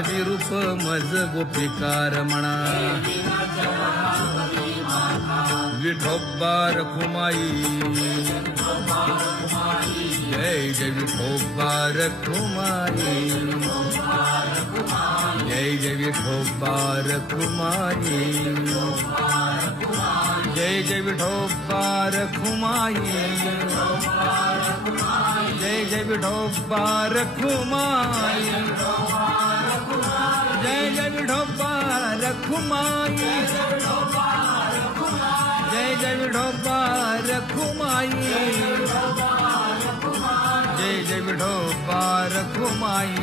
विरूप मज गोपिकार म्हणा विठोबा रखुमाई जय जय विठोबा रखुमाई जय जय विठोबा रखुमाई जय जय विठोबा रखुमाई जय जय विठोबा रखुमाई જય જય ઢોપા રખુમાઈ જય જય ઢોપા રખુમાઈ जय जय विठो पार माई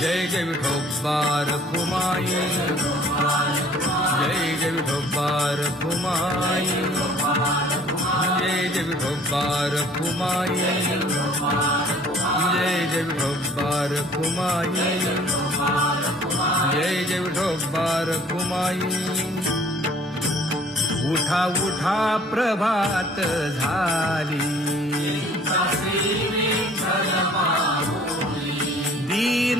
जय जय विठो पार माई जय जय विठो पार माई जय जय विठो पार माई जय जय विठो पार माई जय जय विठो पार माई उठा उठा प्रभात झाली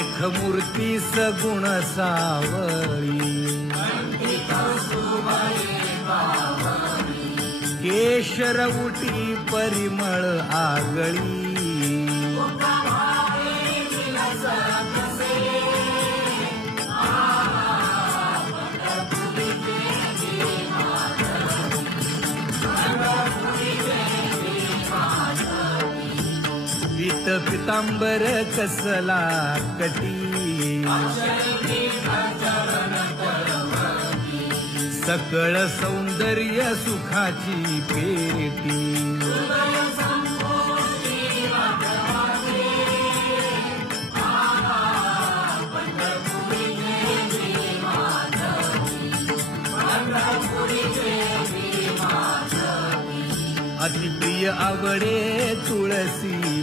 सुरेख मूर्ती सगुण सावळी केशर उटी परिमळ आगळी. पितांबर कसला कटी सकळ सौंदर्य सुखाची पेटी. अतिप्रिय आवडे तुळसी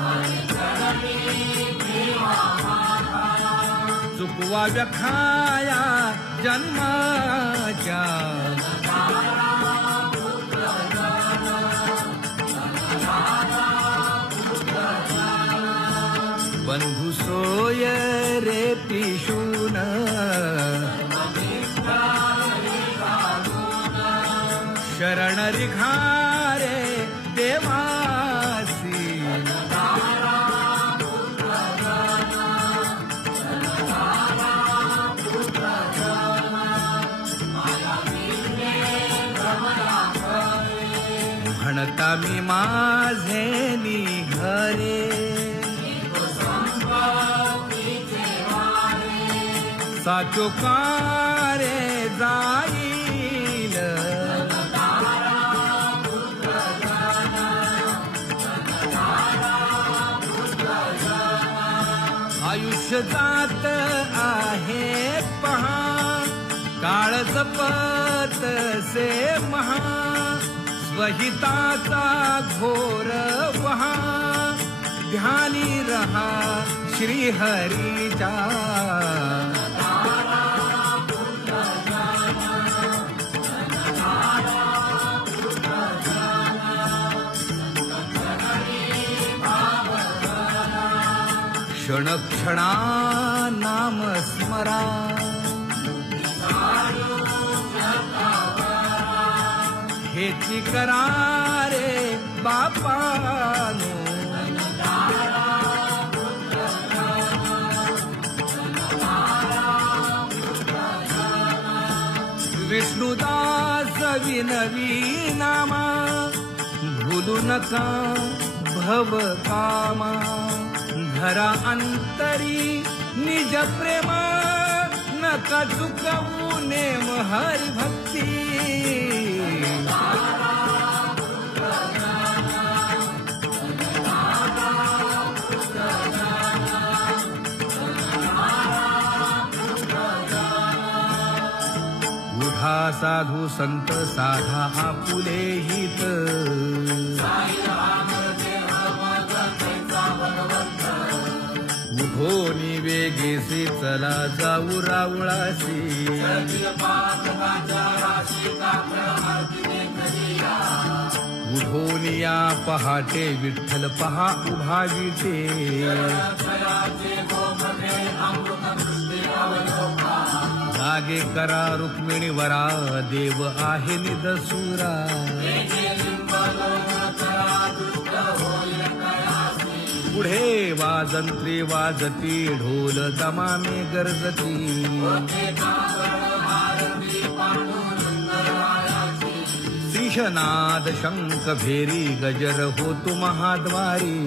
चुकवा व्यखाया जन्माच्या. बंधू सोय रे पिशून. शरण रिखा आता मी माझे निघरे साचो कारे जाईल. आयुष्य जात आहे पहा जपत से महा. स्वहिताचा घोर वहा. ध्यानी रहा श्री हरीचा क्षण क्षणा करारे स्मरा बापानो। विष्णुदास विनवी नामा नका भव कामा धरा अंतरी निज प्रेमा। नका चुकवू नेम हरी भक्ती. साधू संत साधा आपुले हित. उठोनी चला जाऊ रावळाशी. उठोनिया पहाटे विठ्ठल पहा उभा विटे जागे करा रुक्मिणी वरा देव आहे निदसुरा. पुढे वाजंत्री वाजती ढोल तमामे गरजती. शिशनाद शंख भेरी गजर होतो महाद्वारी.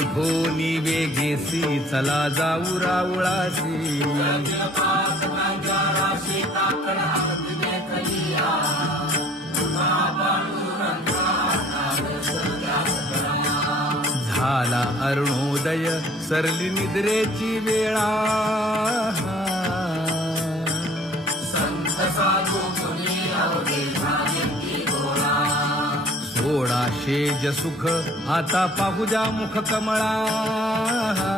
उठो निवेगेसी चला जाऊ रावळासी झाला अरुणोदय सरली निद्रेची वेळा. सोळा जसुख आता पाहुजा मुख कमळा.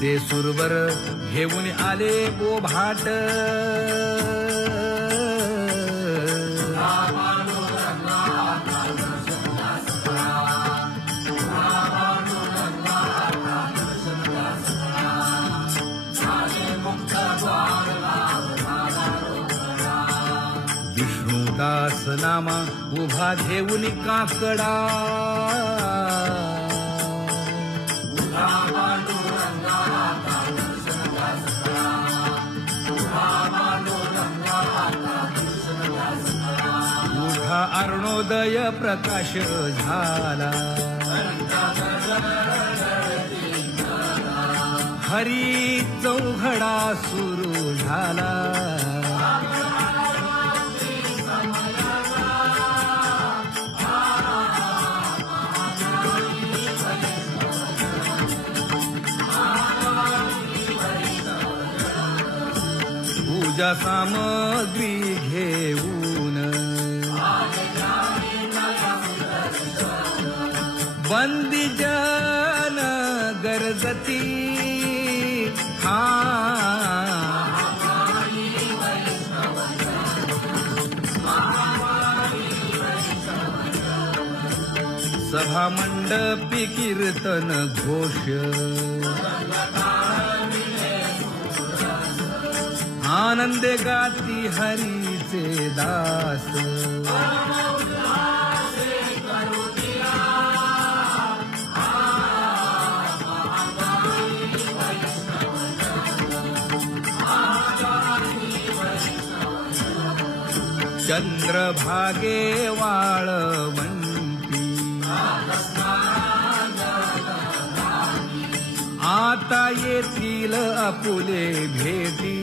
ते सुरवर घेऊन आले बोभाट विष्णुदास नामा उभा घेऊन काकडा. अरुणोदय प्रकाश झाला. हरी चौघडा सुरू झाला. पूजा सामग्री घेऊ. गरजती हा. सभा मंडपी कीर्तन घोष। आनंदे गाती हरीचे दास। चंद्रभागे वाळवंती. आता येतील अपुले भेटी.